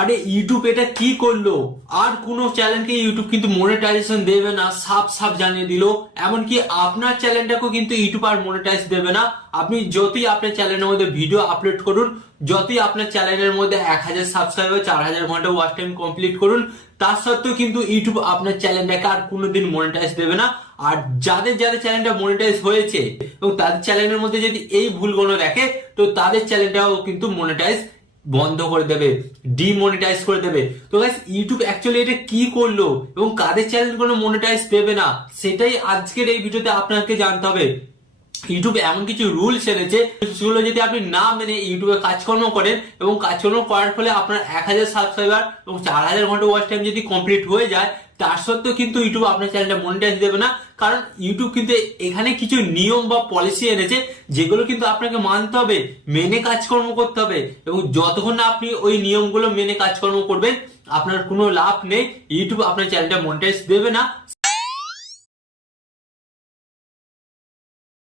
আরে ইউটিউব এটা কি করলো? আর কোনো চ্যানেলকে ইউটিউব কিন্তু মনিটাইজেশন দেবে না, সাফ সাফ জানিয়ে দিল। এমনকি আপনার চ্যানেলটাকেও কিন্তু ইউটিউব আর মনিটাইজ দেবে না। আপনি যতই আপনার চ্যানেলের মধ্যে ভিডিও আপলোড করুন, যতই আপনার চ্যানেলের মধ্যে 1000 সাবস্ক্রাইবার, 4000 ঘন্টা ওয়াচ টাইম কমপ্লিট করুন, তার সত্ত্বেও কিন্তু ইউটিউব আপনার চ্যানেলটাকে আর কোনোদিন মনিটাইজ দেবে না। আর যাদের যাদের চ্যানেলটা মনিটাইজ হয়েছে এবং তাদের চ্যানেলের মধ্যে যদি এই ভুলগুলো দেখে, তো তাদের চ্যানেলটাও কিন্তু মনিটাইজ বন্ধ করে দেবে, ডিমনিটাইজ করে দেবে। তো গাইস, ইউটিউব অ্যাকচুয়ালি এটা কি করলো এবং কাদের চ্যানেলগুলো মনিটাইজ দেবে না, সেটাই আজকের এই ভিডিওতে আপনাকে জানতে হবে। ইউটিউব এমন কিছু রুলস এনেছে, সেগুলো যদি আপনি না মেনে ইউটিউবে কাজকর্ম করেন এবং কাজকর্ম করার ফলে আপনার 1000 সাবস্ক্রাইবার এবং 4000 ঘন্টা ওয়াচ টাইম যদি কমপ্লিট হয়ে যায়, তার সত্ত্বেও কিন্তু ইউটিউব আপনার চ্যানেলটা মনিটাইজ দেবে না। কারণ ইউটিউব কিন্তু এখানে কিছু নিয়ম বা পলিসি এনেছে, যেগুলো কিন্তু আপনাকে মানতে হবে, মেনে কাজকর্ম করতে হবে। এবং যতক্ষণ না আপনি ওই নিয়মগুলো মেনে কাজকর্ম করবেন, আপনার কোনো লাভ নেই, ইউটিউব আপনার চ্যানেলটা মনিটাইজ দেবে না।